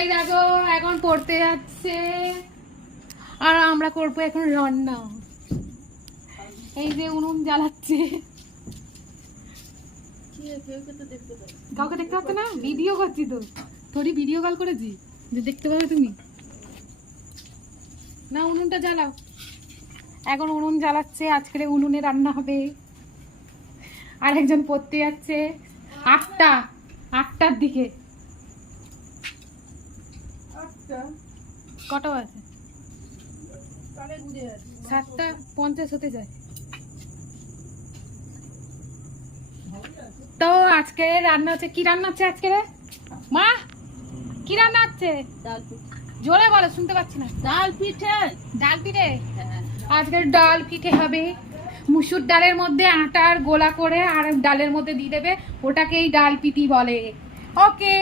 এই দেখো এখন পড়তে যাচ্ছে আর আমরা করবো এখন রান্না। এই যে উনুন জ্বালাচ্ছে, কাউকে দেখতে পাচ্ছ না? ভিডিও করছি তো, থোড়ি ভিডিও কল করেছি যে দেখতে পাবে তুমি না। উনুনটা জ্বালাও, এখন উনুন জ্বালাচ্ছে, আজকের উনুনে রান্না হবে। আর একজন পড়তে যাচ্ছে 8টার দিকে। কটা বাজে? 7:50 হতে যায়। তো আজকে রান্না হচ্ছে, কি রান্না হচ্ছে আজকে রে মা? কি রান্না হচ্ছে? জোরে বলো, শুনতে পাচ্ছি না। ডাল পিঠে। ডাল পিঠে? আজকে ডাল পিঠে হবে। মুসুর ডালের মধ্যে আটার গোলা করে আর ডালের মধ্যে দিয়ে দেবে, ওটাকেই ডাল পিঠি বলে। ওকে।